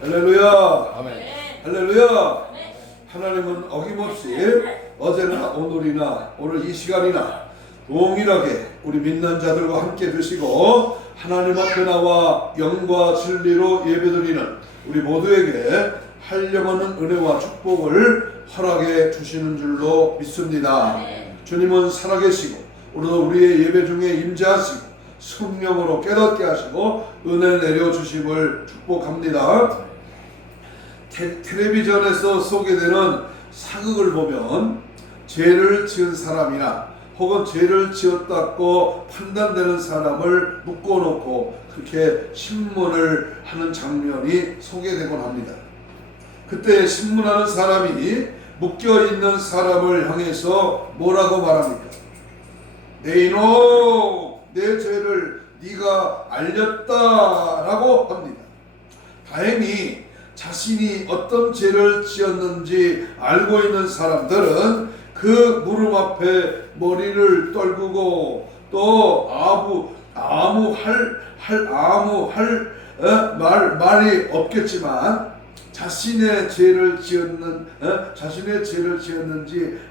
할렐루야. 아멘. 할렐루야. 하나님은 어김없이 어제나 오늘이나 오늘 이 시간이나 동일하게 우리 믿는 자들과 함께 되시고 하나님 앞에 나와 영과 진리로 예배드리는 우리 모두에게 한량없는 은혜와 축복을 허락해 주시는 줄로 믿습니다. 주님은 살아계시고 오늘도 우리의 예배 중에 임재하시고 성령으로 깨닫게 하시고 은혜를 내려주심을 축복합니다. 텔레비전에서 소개되는 사극을 보면 죄를 지은 사람이나 혹은 죄를 지었다고 판단되는 사람을 묶어놓고 그렇게 신문을 하는 장면이 소개되곤 합니다. 그때 신문하는 사람이 묶여있는 사람을 향해서 뭐라고 말합니까? 내 이놈, 내 죄를 네가 알렸다라고 합니다. 다행히 자신이 어떤 죄를 지었는지 알고 있는 사람들은 그 무릎 앞에 머리를 떨구고 또 아무 말이 없겠지만 자신의 죄를 지었는지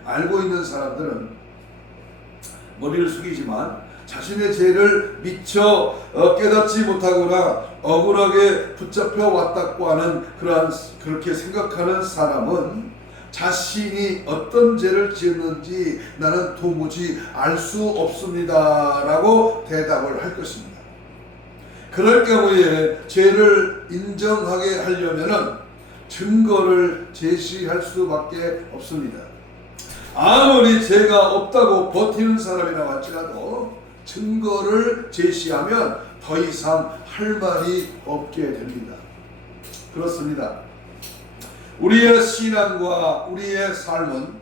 알고 있는 사람들은 머리를 숙이지만 자신의 죄를 미처 깨닫지 못하거나 억울하게 붙잡혀 왔다고 하는 그렇게 생각하는 사람은 자신이 어떤 죄를 지었는지 나는 도무지 알 수 없습니다 라고 대답을 할 것입니다. 그럴 경우에 죄를 인정하게 하려면은 증거를 제시할 수밖에 없습니다. 아무리 죄가 없다고 버티는 사람이라 할지라도 증거를 제시하면 더 이상 할 말이 없게 됩니다. 그렇습니다. 우리의 신앙과 우리의 삶은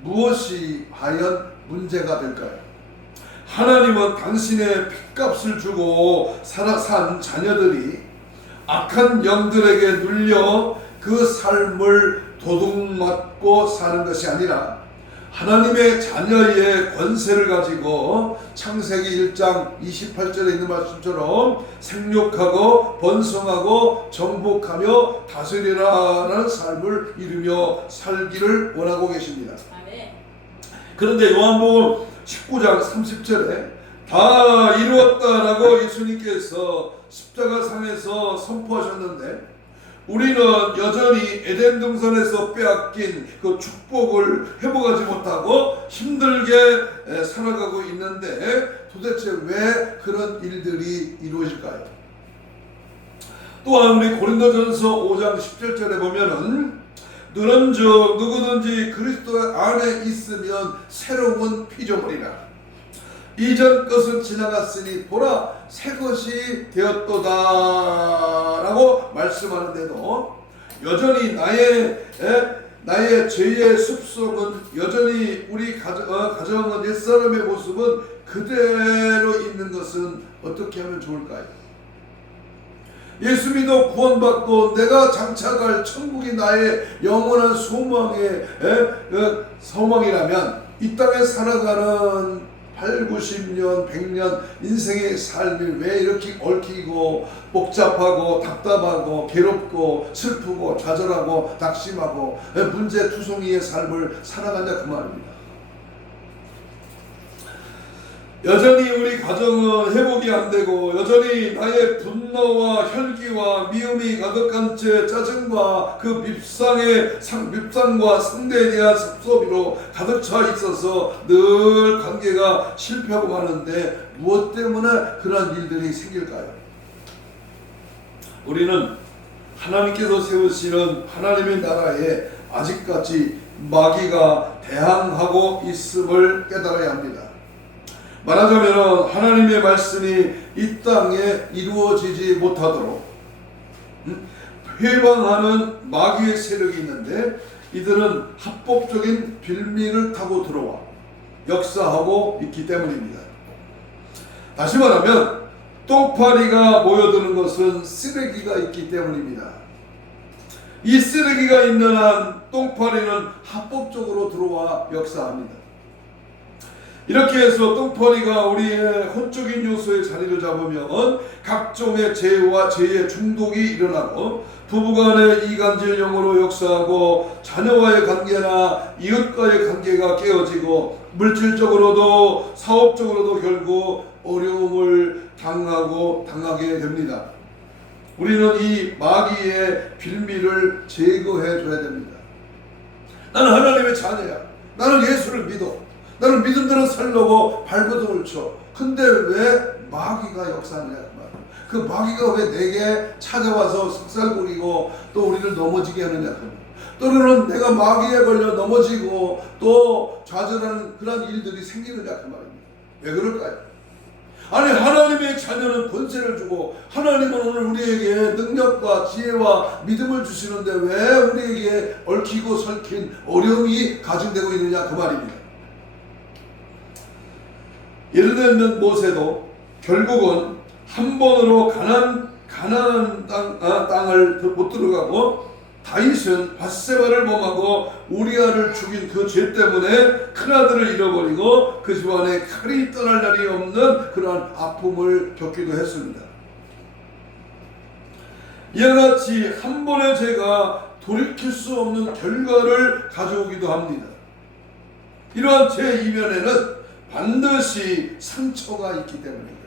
무엇이 과연 문제가 될까요? 하나님은 당신의 핏값을 주고 산 자녀들이 악한 영들에게 눌려 그 삶을 도둑맞고 사는 것이 아니라 하나님의 자녀의 권세를 가지고 창세기 1장 28절에 있는 말씀처럼 생육하고 번성하고 정복하며 다스리라라는 삶을 이루며 살기를 원하고 계십니다. 그런데 요한복음 19장 30절에 다 이루었다라고 예수님께서 십자가상에서 선포하셨는데 우리는 여전히 에덴 동산에서 빼앗긴 그 축복을 회복하지 못하고 힘들게 살아가고 있는데 도대체 왜 그런 일들이 이루어질까요? 또한 우리 고린도전서 5장 17절에 보면은 너는즉 누구든지 그리스도 안에 있으면 새로운 피조물이라 이전 것은 지나갔으니 보라 새 것이 되었도다 라고 말씀하는데도 여전히 나의 죄의 습속은 여전히 우리 가정은 옛사람의 모습은 그대로 있는 것은 어떻게 하면 좋을까요? 예수 믿어 구원받고 내가 장차갈 천국이 나의 영원한 소망이라면 이 땅에 살아가는 8, 90년, 100년 인생의 삶이 왜 이렇게 얽히고 복잡하고 답답하고 괴롭고 슬프고 좌절하고 낙심하고 문제투성이의 삶을 살아가냐 그 말입니다. 여전히 우리 가정은 회복이 안 되고 여전히 나의 분노와 혈기와 미움이 가득한 채 짜증과 그 밉상과 상대에 대한 섭섭이로 가득 차 있어서 늘 관계가 실패하고 마는데 무엇 때문에 그런 일들이 생길까요? 우리는 하나님께서 세우시는 하나님의 나라에 아직까지 마귀가 대항하고 있음을 깨달아야 합니다. 말하자면 하나님의 말씀이 이 땅에 이루어지지 못하도록 회방하는 마귀의 세력이 있는데 이들은 합법적인 빌미를 타고 들어와 역사하고 있기 때문입니다. 다시 말하면 똥파리가 모여드는 것은 쓰레기가 있기 때문입니다. 이 쓰레기가 있는 한 똥파리는 합법적으로 들어와 역사합니다. 이렇게 해서 똥파리가 우리의 혼적인 요소의 자리를 잡으면 각종의 죄와 죄의 중독이 일어나고 부부간의 이간질형으로 역사하고 자녀와의 관계나 이웃과의 관계가 깨어지고 물질적으로도 사업적으로도 결국 어려움을 당하게 됩니다. 우리는 이 마귀의 빌미를 제거해 줘야 됩니다. 나는 하나님의 자녀야. 나는 예수를 믿어. 나는 믿음대로 살려고 발버둥을 쳐. 근데 왜 마귀가 역사하느냐 그 마귀가 왜 내게 찾아와서 속살부리고 또 우리를 넘어지게 하느냐 또는 내가 마귀에 걸려 넘어지고 또 좌절하는 그런 일들이 생기느냐 그 말입니다. 왜 그럴까요? 아니 하나님의 자녀는 권세를 주고 하나님은 오늘 우리에게 능력과 지혜와 믿음을 주시는데 왜 우리에게 얽히고 설킨 어려움이 가중되고 있느냐 그 말입니다. 예를 들면 모세도 결국은 한 번으로 가나안 땅을 못 들어가고 다윗은 밧세바를 범하고 우리아를 죽인 그 죄 때문에 큰아들을 잃어버리고 그 집안에 칼이 떠날 날이 없는 그러한 아픔을 겪기도 했습니다. 이와 같이 한 번의 죄가 돌이킬 수 없는 결과를 가져오기도 합니다. 이러한 죄 이면에는 반드시 상처가 있기 때문입니다.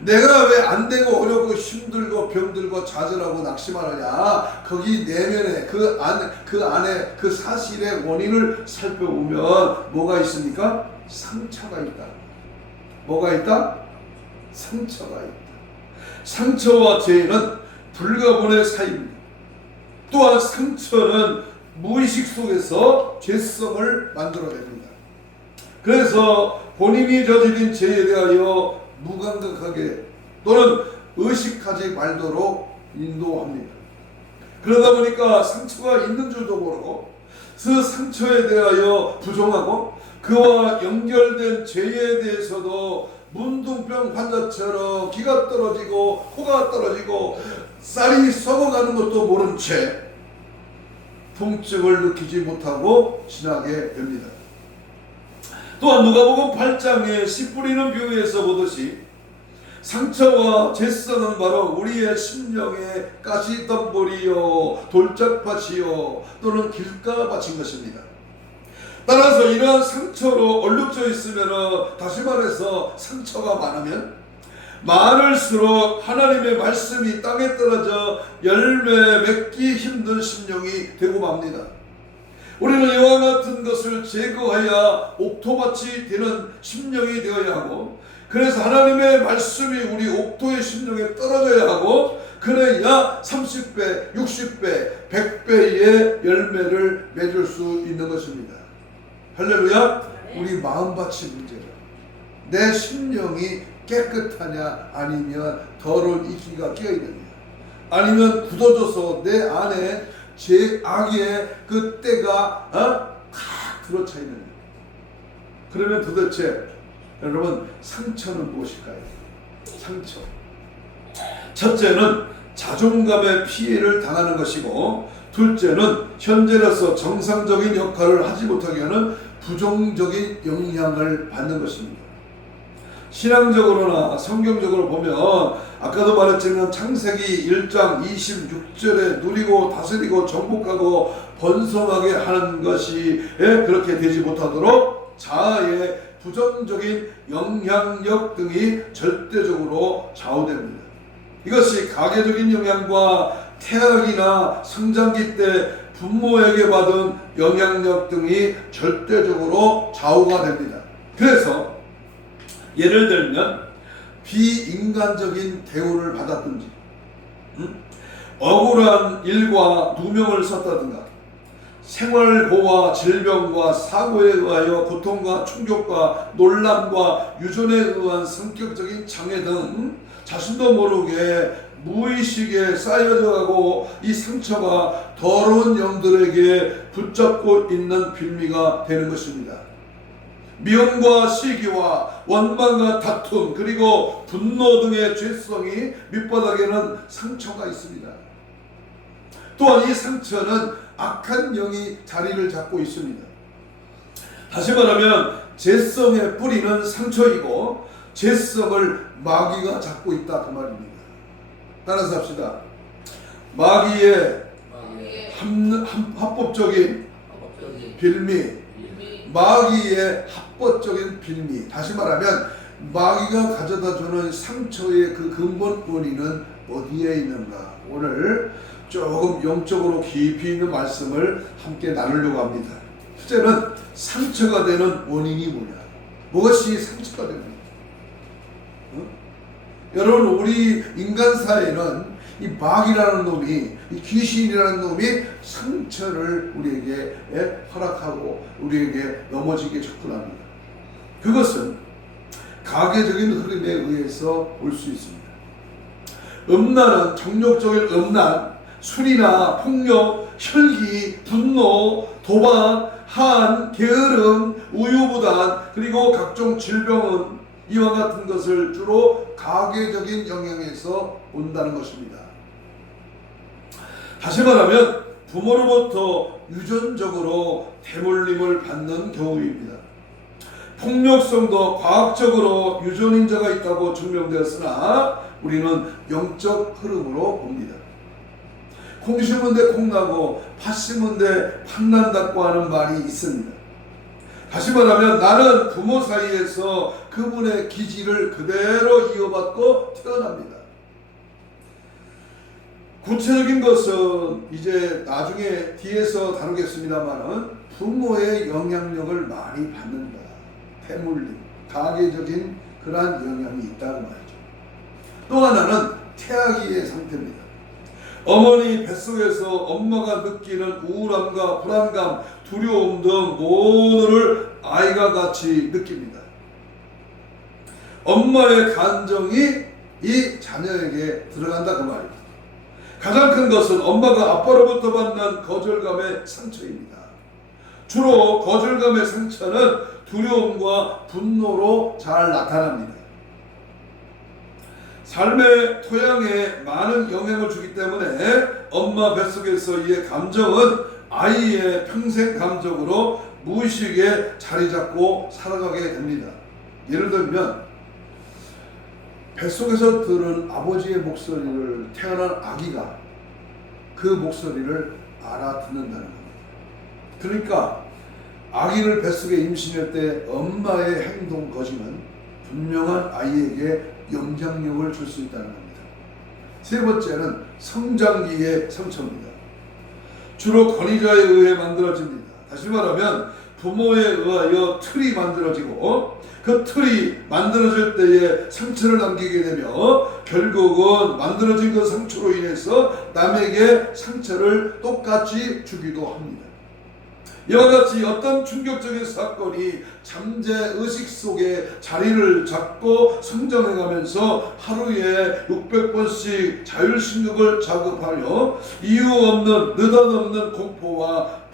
내가 왜 안 되고 어렵고 힘들고 병들고 좌절하고 낙심하느냐? 거기 내면에 그 안에 그 사실의 원인을 살펴보면 뭐가 있습니까? 상처가 있다. 뭐가 있다? 상처가 있다. 상처와 죄는 불가분의 사이입니다. 또한 상처는 무의식 속에서 죄성을 만들어냅니다. 그래서 본인이 저지른 죄에 대하여 무감각하게 또는 의식하지 말도록 인도합니다. 그러다 보니까 상처가 있는 줄도 모르고 그 상처에 대하여 부정하고 그와 연결된 죄에 대해서도 문둥병 환자처럼 기가 떨어지고 코가 떨어지고 쌀이 썩어가는 것도 모른 채 통증을 느끼지 못하고 지나게 됩니다. 또한 누가복음 8장의 씨 뿌리는 비유에서 보듯이 상처와 죄성은 바로 우리의 심령의 가시덤불이요 돌짝밭이요 또는 길가밭인 것입니다. 따라서 이러한 상처로 얼룩져 있으면 다시 말해서 상처가 많을수록 하나님의 말씀이 땅에 떨어져 열매 맺기 힘든 심령이 되고 맙니다. 우리는 이와 같은 것을 제거해야 옥토밭이 되는 심령이 되어야 하고 그래서 하나님의 말씀이 우리 옥토의 심령에 떨어져야 하고 그래야 30배, 60배, 100배의 열매를 맺을 수 있는 것입니다. 할렐루야. 우리 마음밭이 문제다. 내 심령이 깨끗하냐 아니면 더러운 이끼가 끼어있느냐 아니면 굳어져서 내 안에 제 악의 그 때가 다 들어차 있느냐. 그러면 도대체 여러분 상처는 무엇일까요? 상처. 첫째는 자존감의 피해를 당하는 것이고 둘째는 현재로서 정상적인 역할을 하지 못하게 하는 부정적인 영향을 받는 것입니다. 신앙적으로나 성경적으로 보면 아까도 말했지만 창세기 1장 26절에 누리고 다스리고 정복하고 번성하게 하는 것이 그렇게 되지 못하도록 자아의 부정적인 영향력 등이 절대적으로 좌우됩니다. 이것이 가계적인 영향과 태학이나 성장기 때 부모에게 받은 영향력 등이 절대적으로 좌우가 됩니다. 그래서 예를 들면 비인간적인 대우를 받았든지 억울한 일과 누명을 썼다든가 생활고와 질병과 사고에 의하여 고통과 충격과 논란과 유전에 의한 성격적인 장애 등 자신도 모르게 무의식에 쌓여져 가고 이 상처가 더러운 영들에게 붙잡고 있는 빌미가 되는 것입니다. 미움과 시기와 원망과 다툼 그리고 분노 등의 죄성이 밑바닥에는 상처가 있습니다. 또한 이 상처는 악한 영이 자리를 잡고 있습니다. 다시 말하면 죄성의 뿌리는 상처이고 죄성을 마귀가 잡고 있다 그 말입니다. 따라서 합시다. 마귀의 합법적인 빌미, 마귀의 합법적인 빌미. 다시 말하면 마귀가 가져다주는 상처의 그 근본 원인은 어디에 있는가? 오늘 조금 영적으로 깊이 있는 말씀을 함께 나누려고 합니다. 첫째는 상처가 되는 원인이 뭐냐? 무엇이 상처가 됩니까? 여러분, 우리 인간 사회는 이 마귀라는 놈이, 이 귀신이라는 놈이 상처를 우리에게 허락하고 우리에게 넘어지게 접근합니다. 그것은 가계적인 흐름에 의해서 올 수 있습니다. 음란은 정욕적인 음란, 술이나 폭력, 혈기, 분노, 도박, 한, 게으름, 우유부단, 그리고 각종 질병은 이와 같은 것을 주로 가계적인 영향에서 온다는 것입니다. 다시 말하면 부모로부터 유전적으로 대물림을 받는 경우입니다. 폭력성도 과학적으로 유전인자가 있다고 증명되었으나 우리는 영적 흐름으로 봅니다. 콩 심은 데 콩나고 팥 심은 데 팥난다고 하는 말이 있습니다. 다시 말하면 나는 부모 사이에서 그분의 기질을 그대로 이어받고 태어납니다. 구체적인 것은 이제 나중에 뒤에서 다루겠습니다만은 부모의 영향력을 많이 받는다. 태물림, 가계적인 그러한 영향이 있다는 말이죠. 또 하나는 태아기의 상태입니다. 어머니 뱃속에서 엄마가 느끼는 우울함과 불안감, 두려움 등 모두를 아이가 같이 느낍니다. 엄마의 감정이 이 자녀에게 들어간다 그 말입니다. 가장 큰 것은 엄마가 아빠로부터 받는 거절감의 상처입니다. 주로 거절감의 상처는 두려움과 분노로 잘 나타납니다. 삶의 토양에 많은 영향을 주기 때문에 엄마 뱃속에서 이의 감정은 아이의 평생 감정으로 무의식에 자리 잡고 살아가게 됩니다. 예를 들면 뱃속에서 들은 아버지의 목소리를 태어난 아기가 그 목소리를 알아듣는다는 겁니다. 그러니까 아기를 뱃속에 임신할 때 엄마의 행동 거지는 분명한 아이에게 영향력을 줄 수 있다는 겁니다. 세 번째는 성장기의 상처입니다. 주로 권위자에 의해 만들어집니다. 다시 말하면 부모에 의하여 틀이 만들어지고 그 틀이 만들어질 때에 상처를 남기게 되며 결국은 만들어진 그 상처로 인해서 남에게 상처를 똑같이 주기도 합니다. 이와 같이 어떤 충격적인 사건이 잠재 의식 속에 자리를 잡고 성장해가면서 하루에 600번씩 자율신경을 자극하며 이유 없는 느닷없는 공포와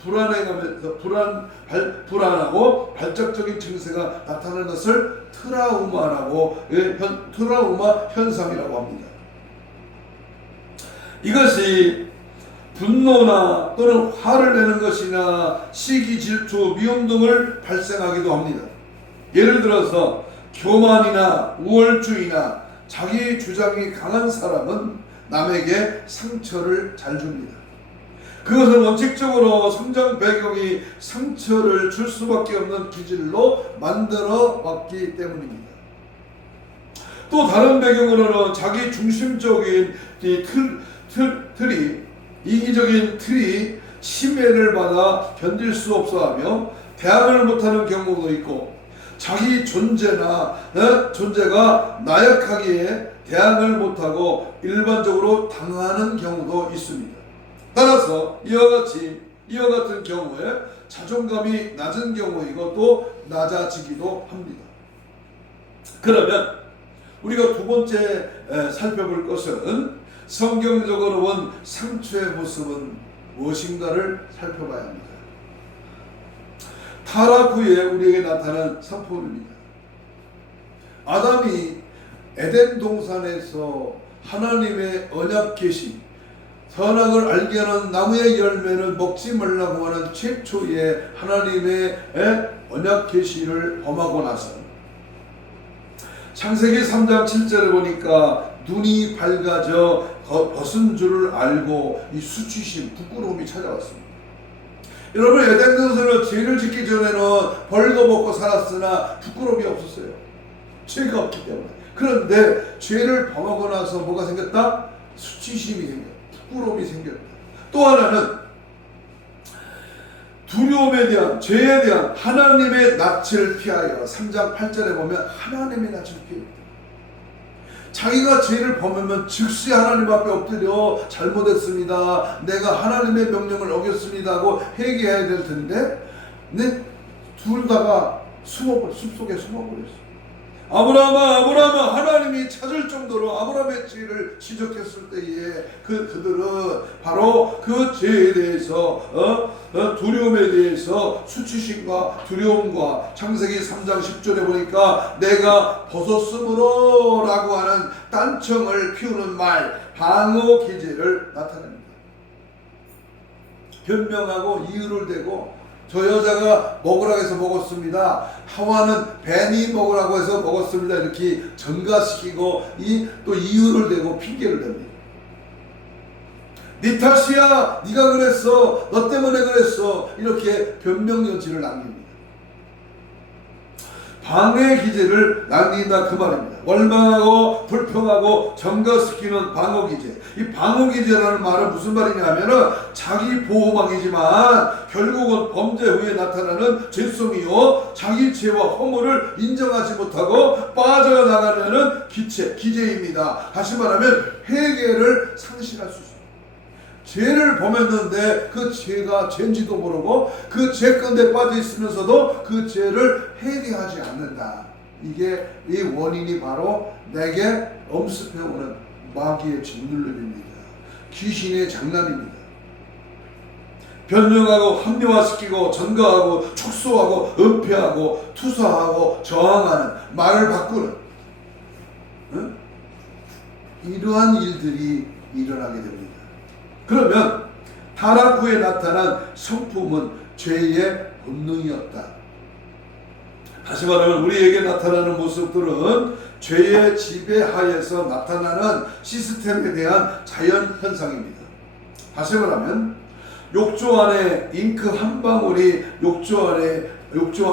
불안하고 발작적인 증세가 나타나는 것을 트라우마 현상이라고 합니다. 이것이 분노나 또는 화를 내는 것이나 시기, 질투, 미움 등을 발생하기도 합니다. 예를 들어서 교만이나 우월주의나 자기 주장이 강한 사람은 남에게 상처를 잘 줍니다. 그것은 원칙적으로 성장 배경이 상처를 줄 수밖에 없는 기질로 만들어 왔기 때문입니다. 또 다른 배경으로는 자기 중심적인 틀이 이기적인 틀이 침해를 받아 견딜 수 없어하며 대항을 못하는 경우도 있고 자기 존재가 나약하기에 대항을 못하고 일반적으로 당하는 경우도 있습니다. 따라서 이와 같은 경우에 자존감이 낮은 경우 이것도 낮아지기도 합니다. 그러면 우리가 두 번째 살펴볼 것은 성경적으로 본 상처의 모습은 무엇인가를 살펴봐야 합니다. 타락 후에 우리에게 나타난 선포입니다. 아담이 에덴 동산에서 하나님의 언약 계시, 선악을 알게 하는 나무의 열매는 먹지 말라고 하는 최초의 하나님의 언약 계시를 범하고 나서 창세기 3장 7절에 보니까 눈이 밝아져 벗은 줄을 알고 이 수치심, 부끄러움이 찾아왔습니다. 여러분, 에덴 동산을 죄를 짓기 전에는 벌도 먹고 살았으나 부끄러움이 없었어요. 죄가 없기 때문에. 그런데 죄를 범하고 나서 뭐가 생겼다? 수치심이 생겼다. 부끄러움이 생겼다. 또 하나는 두려움에 대한, 죄에 대한 하나님의 낯을 피하여 3장 8절에 보면 하나님의 낯을 피했다. 자기가 죄를 범하면 즉시 하나님 앞에 엎드려 잘못했습니다, 내가 하나님의 명령을 어겼습니다 하고 회개해야 될 텐데 둘 다가 숲속에 숨어버렸어요. 아브라함아 하나님이 찾을 정도로 아브라함의 죄를 지적했을 때에 그들은 바로 그 죄에 대해서 두려움에 대해서 수치심과 두려움과 창세기 3장 10절에 보니까 내가 벗었으므로 라고 하는 딴청을 피우는 말, 방어 기제를 나타냅니다. 변명하고 이유를 대고 저 여자가 먹으라고 해서 먹었습니다, 하와는 뱀이 먹으라고 해서 먹었습니다, 이렇게 전가시키고 또 이유를 대고 핑계를 댑니다. 네 탓이야, 네가 그랬어, 너 때문에 그랬어, 이렇게 변명 여지를 남깁니다. 방해 기제를 남긴다 그 말입니다. 원망하고 불평하고 전가시키는 방어 기제. 이 방어 기제라는 말은 무슨 말이냐면은 자기 보호막이지만 결국은 범죄 후에 나타나는 죄성이요, 자기 죄와 허물을 인정하지 못하고 빠져나가려는 기제입니다. 다시 말하면 회개를 상실할 수 있습니다. 죄를 범했는데 그 죄가 죄인지도 모르고 그 죄 가운데 빠져 있으면서도 그 죄를 회개하지 않는다. 이게 이 원인이 바로 내게 엄습해오는 마귀의 짓눌림입니다. 귀신의 장난입니다. 변명하고 합리화시키고 전가하고 축소하고 은폐하고 투사하고 저항하는, 말을 바꾸는 이러한 일들이 일어나게 됩니다. 그러면 타락 후에 나타난 성품은 죄의 본능이었다. 다시 말하면 우리에게 나타나는 모습들은 죄의 지배하에서 나타나는 시스템에 대한 자연현상입니다. 다시 말하면 욕조 안에 잉크 한 방울이 욕조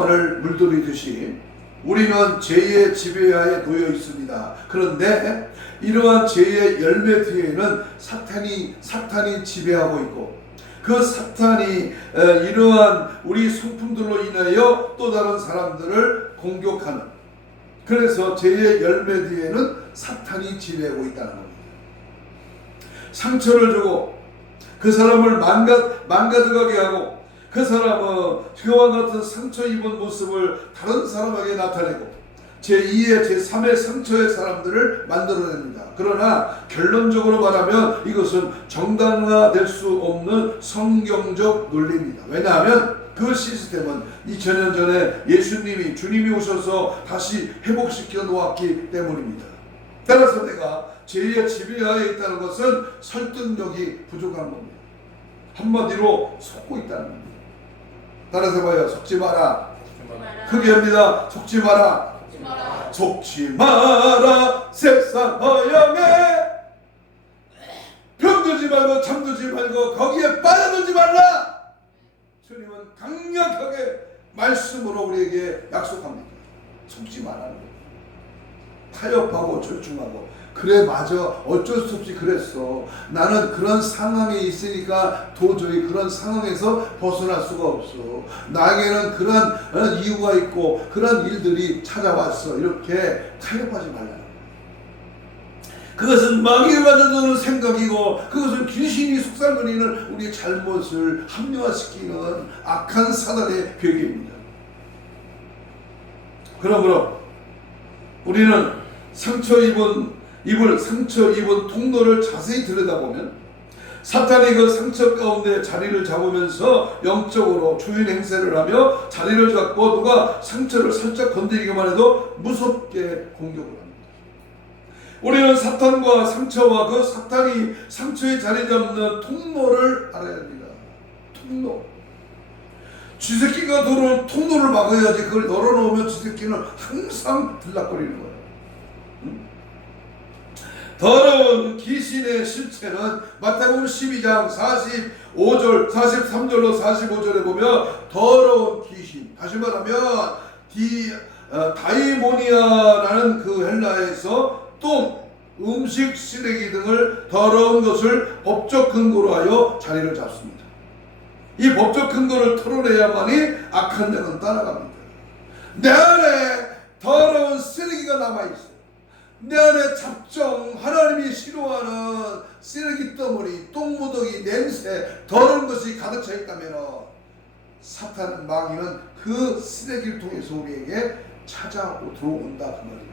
안을 물들이듯이 우리는 죄의 지배하에 놓여 있습니다. 그런데 이러한 죄의 열매 뒤에는 사탄이 지배하고 있고, 그 사탄이 이러한 우리 성품들로 인하여 또 다른 사람들을 공격하는, 그래서 죄의 열매 뒤에는 사탄이 지배하고 있다는 겁니다. 상처를 주고 그 사람을 망가져가게 하고, 그 사람은 그와 같은 상처 입은 모습을 다른 사람에게 나타내고 제2의 제3의 상처의 사람들을 만들어냅니다. 그러나 결론적으로 말하면 이것은 정당화될 수 없는 성경적 논리입니다. 왜냐하면 그 시스템은 2000년 전에 주님이 오셔서 다시 회복시켜 놓았기 때문입니다. 따라서 내가 죄의 지배하에 있다는 것은 설득력이 부족한 겁니다. 한마디로 속고 있다는 겁니다. 따라서 봐요. 속지 마라. 크게 합니다. 속지 마라. 속지 마라. 세상 허영에 병들지 말고 잠들지 말고 거기에 빠져들지 말라. 주님은 강력하게 말씀으로 우리에게 약속합니다. 속지 말라는 거예요. 타협하고 절충하고, 그래 맞아, 어쩔 수 없이 그랬어, 나는 그런 상황에 있으니까 도저히 그런 상황에서 벗어날 수가 없어, 나에게는 그런 이유가 있고 그런 일들이 찾아왔어, 이렇게 타협하지 말라는 거예요. 그것은 마귀가 가져오는 생각이고, 그것은 귀신이 속삭거리는 우리의 잘못을 합리화시키는 악한 사단의 계획입니다. 그러므로 우리는 상처 입은 통로를 자세히 들여다보면 사탄이 그 상처 가운데 자리를 잡으면서 영적으로 주인 행세를 하며 자리를 잡고 누가 상처를 살짝 건드리기만 해도 무섭게 공격을 합니다. 우리는 사탄과 상처와 그 사탄이 상처에 자리 잡는 통로를 알아야 합니다. 통로. 쥐새끼가 들어오는 통로를 막아야지. 그걸 열어놓으면 쥐새끼는 항상 들락거리는 거예요. 더러운 귀신의 실체는 마태복음 12장 45절 43절로 45절에 보면 더러운 귀신, 다시 말하면 다이모니아라는 그 헬라에서 똥, 음식, 쓰레기 등을 더러운 것을 법적 근거로 하여 자리를 잡습니다. 이 법적 근거를 털어내야만이 악한 영은 따라갑니다. 내 안에 더러운 쓰레기가 남아있어요. 내 안에 잡종, 하나님이 싫어하는 쓰레기 덩어리, 똥무더기, 냄새, 더러운 것이 가득 차 있다면 사탄 마귀는 그 쓰레기를 통해서 우리에게 들어온다 그 말입니다.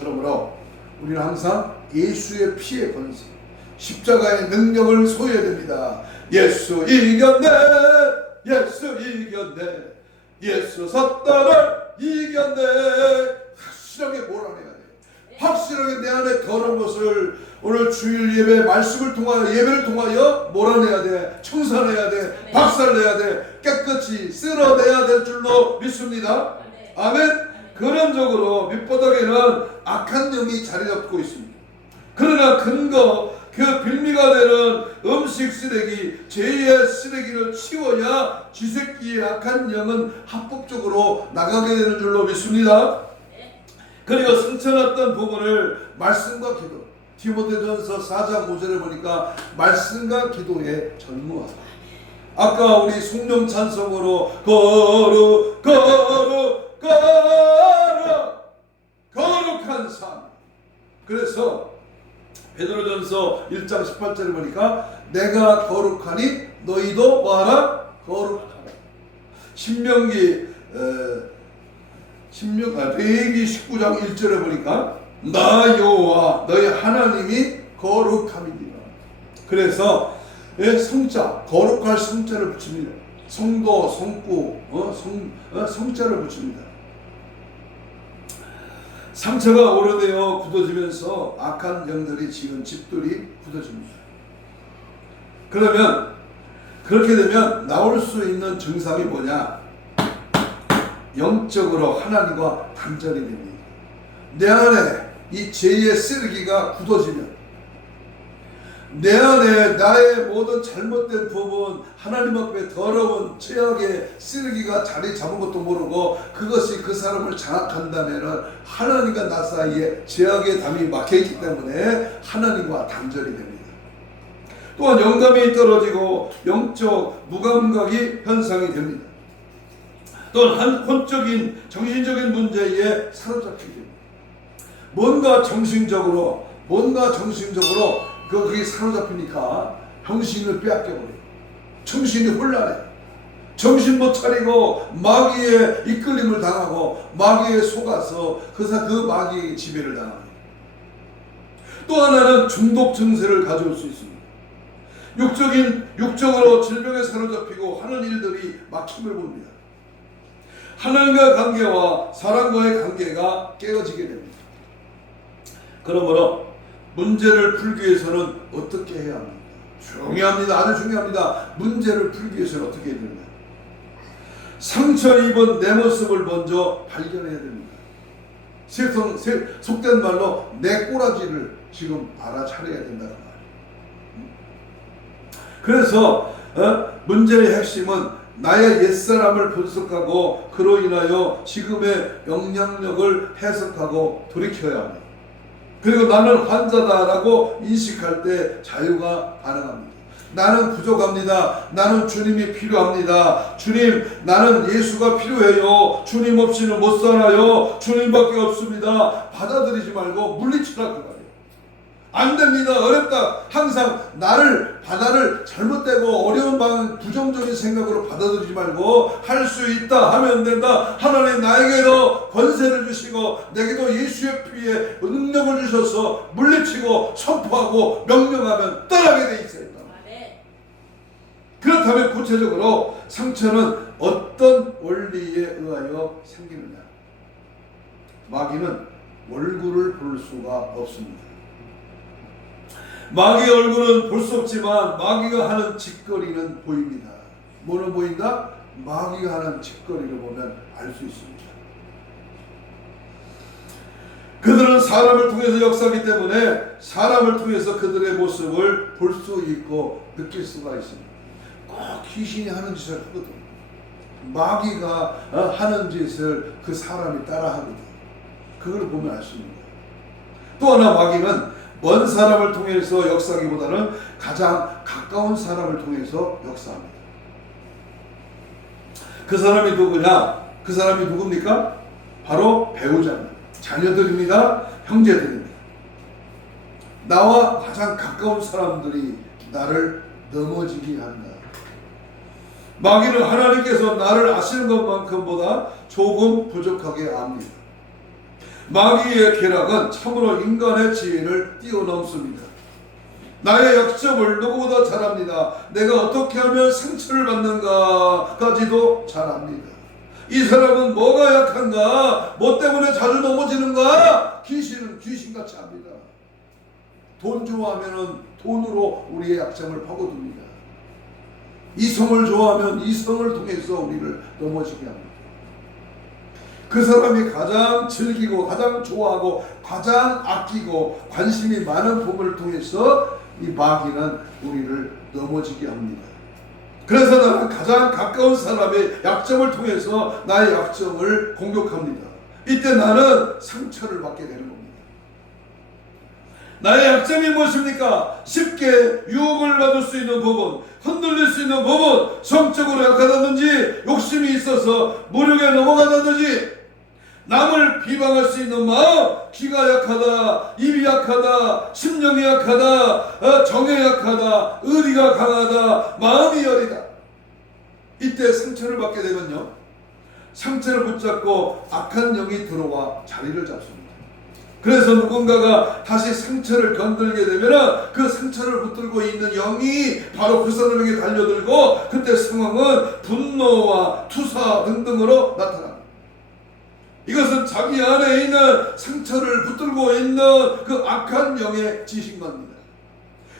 그러므로 우리는 항상 예수의 피의 권세, 십자가의 능력을 소유해야 됩니다. 예수 이겼네, 예수 이겼네, 예수 사탄을 이겼네. 확실하게 몰아내야 돼. 확실하게 내 안에 더러운 것을 오늘 주일 예배 말씀을 통하여 예배를 통하여 몰아내야 돼. 청산해야 돼. 박살내야 돼. 깨끗이 쓸어내야 될 줄로 믿습니다. 아멘. 근원적으로 밑바닥에는 악한 영이 자리 잡고 있습니다. 그러나 근거 그 빌미가 되는 음식 쓰레기, 죄의 쓰레기를 치워야 쥐새끼의 악한 영은 합법적으로 나가게 되는 줄로 믿습니다. 그리고 승천했던 부분을 말씀과 기도, 디모데전서 4장 5절에 보니까 말씀과 기도에 전무하라. 아까 우리 성령 찬송으로 거룩한 삶. 그래서 베드로전서 1장 18절에 보니까 내가 거룩하니 너희도 뭐하라? 거룩하라. 레위기 19장 1절에 보니까 나 여호와 너희 하나님이 거룩함이니라. 그래서 성자, 거룩할 성자를 붙입니다. 성도, 성구, 성자를 붙입니다. 상처가 오래되어 굳어지면서 악한 영들이 지은 집들이 굳어집니다. 그러면 그렇게 되면 나올 수 있는 증상이 뭐냐? 영적으로 하나님과 단절이 됩니다. 내 안에 이 죄의 쓰레기가 굳어지면 내 안에 나의 모든 잘못된 부분, 하나님 앞에 더러운 죄악의 쓰레기가 자리 잡은 것도 모르고 그것이 그 사람을 장악한다면 하나님과 나 사이에 죄악의 담이 막혀있기 때문에 하나님과 단절이 됩니다. 또한 영감이 떨어지고 영적 무감각이 현상이 됩니다. 또한 혼적인 정신적인 문제에 사로잡히게 됩니다. 뭔가 정신적으로 그게 사로잡히니까 정신을 빼앗겨버려요. 정신이 혼란해. 정신 못 차리고 마귀의 이끌림을 당하고 마귀에 속아서 그 마귀의 지배를 당합니다. 또 하나는 중독 증세를 가져올 수 있습니다. 육적으로 질병에 사로잡히고 하는 일들이 막힘을 봅니다. 하나님과 관계와 사람과의 관계가 깨어지게 됩니다. 그러므로 문제를 풀기 위해서는 어떻게 해야 합니까? 중요합니다. 아주 중요합니다. 문제를 풀기 위해서는 어떻게 해야 됩니까? 상처 입은 내 모습을 먼저 발견해야 됩니다. 속된 말로 내 꼬라지를 지금 알아차려야 된다는 말이에요. 그래서 문제의 핵심은 나의 옛사람을 분석하고 그로 인하여 지금의 영향력을 해석하고 돌이켜야 합니다. 그리고 나는 환자다라고 인식할 때 자유가 가능합니다. 나는 부족합니다. 나는 주님이 필요합니다. 주님, 나는 예수가 필요해요. 주님 없이는 못 살아요. 주님밖에 없습니다. 받아들이지 말고 물리치라 그 말이에요. 안 됩니다. 어렵다. 항상 바다를 잘못되고 어려운 방은 부정적인 생각으로 받아들이지 말고 할 수 있다 하면 된다. 하나님 나에게도 권세를 주시고 내게도 예수의 피에 능력을 주셔서 물리치고 선포하고 명령하면 떠나게 돼 있어요. 그렇다면 구체적으로 상처는 어떤 원리에 의하여 생기느냐? 마귀는 얼굴을 볼 수가 없습니다. 마귀의 얼굴은 볼 수 없지만 마귀가 하는 짓거리는 보입니다. 뭐는 보인다? 마귀가 하는 짓거리를 보면 알 수 있습니다. 그들은 사람을 통해서 역사하기 때문에 사람을 통해서 그들의 모습을 볼 수 있고 느낄 수가 있습니다. 꼭 귀신이 하는 짓을 하거든. 마귀가 하는 짓을 그 사람이 따라하거든. 그걸 보면 알 수 있는 거예요. 또 하나 마귀는 먼 사람을 통해서 역사하기보다는 가장 가까운 사람을 통해서 역사합니다. 그 사람이 누구냐? 그 사람이 누굽니까? 바로 배우자입니다. 자녀들입니다. 형제들입니다. 나와 가장 가까운 사람들이 나를 넘어지게 한다. 마귀는 하나님께서 나를 아시는 것만큼보다 조금 부족하게 압니다. 마귀의 계략은 참으로 인간의 지혜를 뛰어넘습니다. 나의 약점을 누구보다 잘 압니다. 내가 어떻게 하면 상처를 받는가까지도 잘 압니다. 이 사람은 뭐가 약한가? 뭐 때문에 자주 넘어지는가? 귀신은 귀신같이 압니다. 돈 좋아하면 돈으로 우리의 약점을 파고듭니다. 이성을 좋아하면 이성을 통해서 우리를 넘어지게 합니다. 그 사람이 가장 즐기고 가장 좋아하고 가장 아끼고 관심이 많은 부분을 통해서 이 마귀는 우리를 넘어지게 합니다. 그래서 나는 가장 가까운 사람의 약점을 통해서 나의 약점을 공격합니다. 이때 나는 상처를 받게 되는 겁니다. 나의 약점이 무엇입니까? 쉽게 유혹을 받을 수 있는 부분, 흔들릴 수 있는 부분, 성적으로 약하다든지 욕심이 있어서 무력에 넘어간다든지 남을 비방할 수 있는 마음, 귀가 약하다, 입이 약하다, 심령이 약하다, 정에 약하다, 의리가 강하다, 마음이 여리다. 이때 상처를 받게 되면요, 상처를 붙잡고 악한 영이 들어와 자리를 잡습니다. 그래서 누군가가 다시 상처를 건들게 되면 그 상처를 붙들고 있는 영이 바로 그 사람에게 달려들고 그때 상황은 분노와 투사 등등으로 나타납니다. 이것은 자기 안에 있는 상처를 붙들고 있는 그 악한 영의 짓인 겁니다.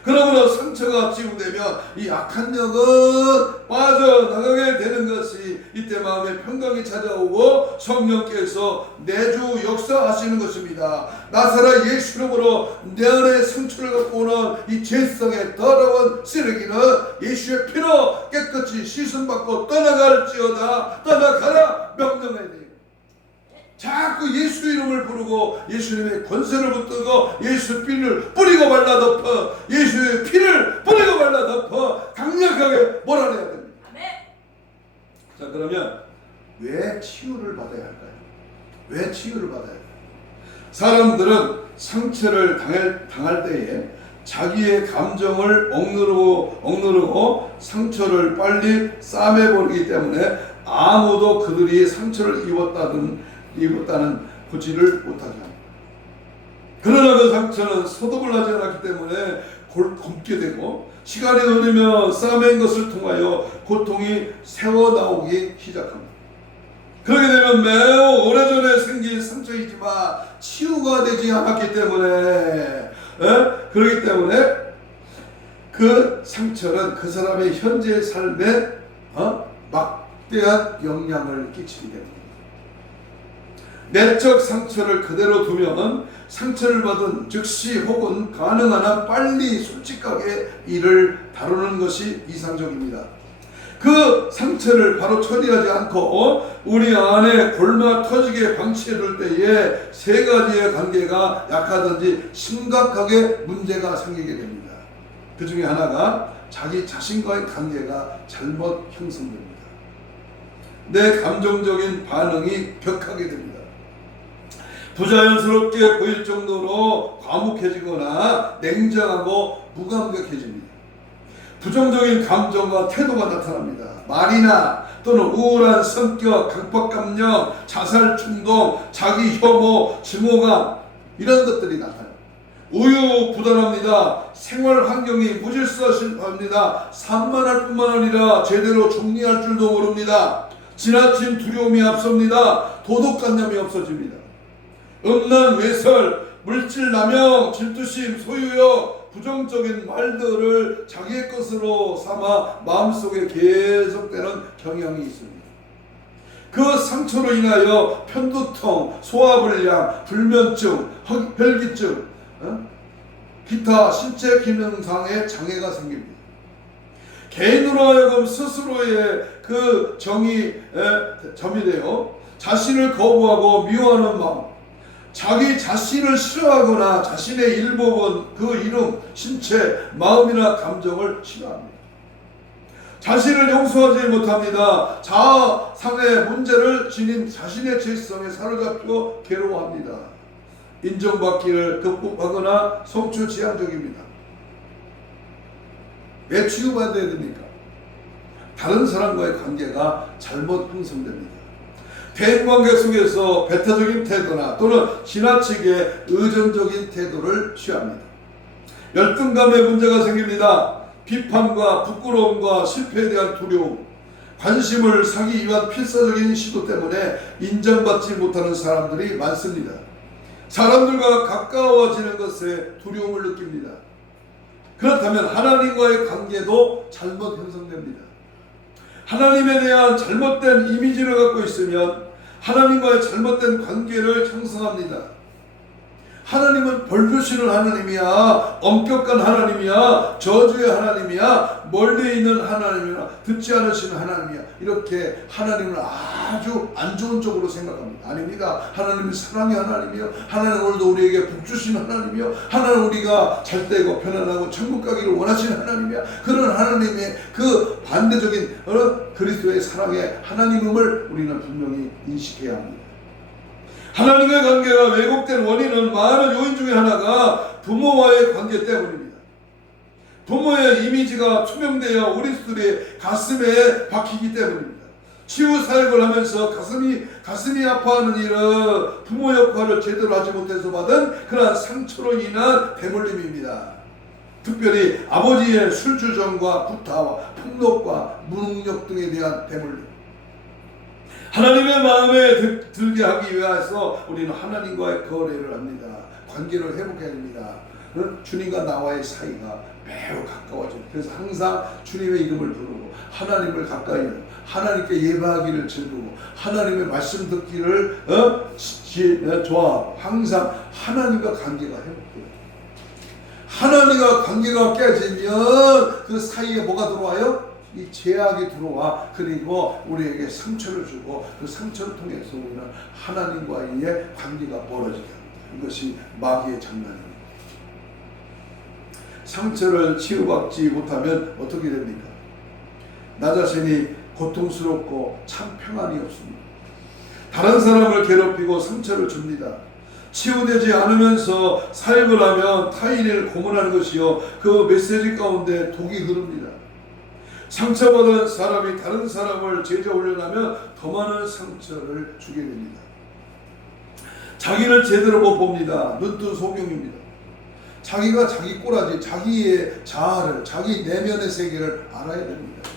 그러므로 상처가 치유되면 이 악한 영은 빠져나가게 되는 것이 이때 마음의 평강이 찾아오고 성령께서 내주 역사하시는 것입니다. 나사렛 예수 이름으로 내 안에 상처를 갖고 오는 이 죄성의 더러운 쓰레기는 예수의 피로 깨끗이 씻음받고 떠나갈지어다. 떠나가라 명령해야 돼요. 자꾸 예수 이름을 부르고 예수님의 권세를 붙들고 예수 피를 뿌리고 발라 덮어 예수의 피를 뿌리고 발라 덮어 강력하게 몰아내야 됩니다. 자, 그러면 왜 치유를 받아야 할까요? 왜 치유를 받아야 할까요? 사람들은 상처를 당할 때에 자기의 감정을 억누르고 상처를 빨리 싸매버리기 때문에 아무도 그들이 상처를 입었다는 고지를 못하게 합니다. 그러나 그 상처는 소독을 하지 않았기 때문에 곪게 되고 시간이 흐르면 싸맨 것을 통하여 고통이 새어나오기 시작합니다. 그렇게 되면 매우 오래전에 생긴 상처이지만 치유가 되지 않았기 때문에 그렇기 때문에 그 상처는 그 사람의 현재 삶에 막대한 영향을 끼치게 됩니다. 내적 상처를 그대로 두면 상처를 받은 즉시 혹은 가능한 한 빨리 솔직하게 이를 다루는 것이 이상적입니다. 그 상처를 바로 처리하지 않고 우리 안에 골마 터지게 방치해둘 때에 세 가지의 관계가 약하든지 심각하게 문제가 생기게 됩니다. 그 중에 하나가 자기 자신과의 관계가 잘못 형성됩니다. 내 감정적인 반응이 격하게 됩니다. 부자연스럽게 보일 정도로 과묵해지거나 냉정하고 무감각해집니다. 부정적인 감정과 태도가 나타납니다. 말이나 또는 우울한 성격, 강박감정, 자살 충동, 자기 혐오, 증오감 이런 것들이 나타나요. 우유부단합니다. 생활 환경이 무질서합니다. 산만할 뿐만 아니라 제대로 정리할 줄도 모릅니다. 지나친 두려움이 앞섭니다. 도덕관념이 없어집니다. 음란, 외설, 물질 남용, 질투심, 소유욕, 부정적인 말들을 자기의 것으로 삼아 마음속에 계속되는 경향이 있습니다. 그 상처로 인하여 편두통, 소화불량, 불면증, 혈기증, 기타 신체 기능상의 장애가 생깁니다. 개인으로 하여금 스스로의 그 정이 점이 되어 자신을 거부하고 미워하는 마음, 자기 자신을 싫어하거나 자신의 일부분, 그 이름, 신체, 마음이나 감정을 싫어합니다. 자신을 용서하지 못합니다. 자아상의 문제를 지닌 자신의 죄성에 사로잡혀 괴로워합니다. 인정받기를 극복하거나 성취지향적입니다. 왜 치유받아야 됩니까? 다른 사람과의 관계가 잘못 형성됩니다. 대인관계 속에서 배타적인 태도나 또는 지나치게 의존적인 태도를 취합니다. 열등감의 문제가 생깁니다. 비판과 부끄러움과 실패에 대한 두려움, 관심을 사기 위한 필사적인 시도 때문에 인정받지 못하는 사람들이 많습니다. 사람들과 가까워지는 것에 두려움을 느낍니다. 그렇다면 하나님과의 관계도 잘못 형성됩니다. 하나님에 대한 잘못된 이미지를 갖고 있으면 하나님과의 잘못된 관계를 형성합니다. 하나님은 벌 주시는 하나님이야, 엄격한 하나님이야, 저주의 하나님이야, 멀리 있는 하나님이야, 듣지 않으시는 하나님이야, 이렇게 하나님을 아주 안 좋은 쪽으로 생각합니다. 아닙니다. 하나님은 사랑의 하나님이요, 하나님은 오늘도 우리에게 복 주시는 하나님이요, 하나님은 우리가 잘 되고 편안하고 천국 가기를 원하시는 하나님이야. 그런 하나님의 그 반대적인 그리스도의 사랑의 하나님임을 우리는 분명히 인식해야 합니다. 하나님의 관계가 왜곡된 원인은 많은 요인 중에 하나가 부모와의 관계 때문입니다. 부모의 이미지가 투명되어 우리들의 가슴에 박히기 때문입니다. 치유 사역을 하면서 가슴이 아파하는 일은 부모 역할을 제대로 하지 못해서 받은 그러한 상처로 인한 대물림입니다. 특별히 아버지의 술주정과 구타와 폭력과 무능력 등에 대한 대물림. 하나님의 마음에 들게 하기 위해서 우리는 하나님과의 거래를 합니다. 관계를 회복해야 됩니다. 주님과 나와의 사이가 매우 가까워집니다. 그래서 항상 주님의 이름을 부르고 하나님을 가까이 하고 하나님께 예배하기를 즐기고 하나님의 말씀 듣기를 좋아하고 항상 하나님과 관계가 회복돼요. 하나님과 관계가 깨지면 그 사이에 뭐가 들어와요? 이 죄악이 들어와 그리고 우리에게 상처를 주고 그 상처를 통해서 우리는 하나님과의 관계가 멀어지게 합니다. 이것이 마귀의 장난입니다. 상처를 치유받지 못하면 어떻게 됩니까? 나 자신이 고통스럽고 참 평안이 없습니다. 다른 사람을 괴롭히고 상처를 줍니다. 치유되지 않으면서 사역을 하면 타인을 고문하는 것이요, 그 메시지 가운데 독이 흐릅니다. 상처받은 사람이 다른 사람을 제자 훈련하면 더 많은 상처를 주게 됩니다. 자기를 제대로 못 봅니다. 눈뜬 소경입니다. 자기가 자기 꼬라지, 자기의 자아를, 자기 내면의 세계를 알아야 됩니다.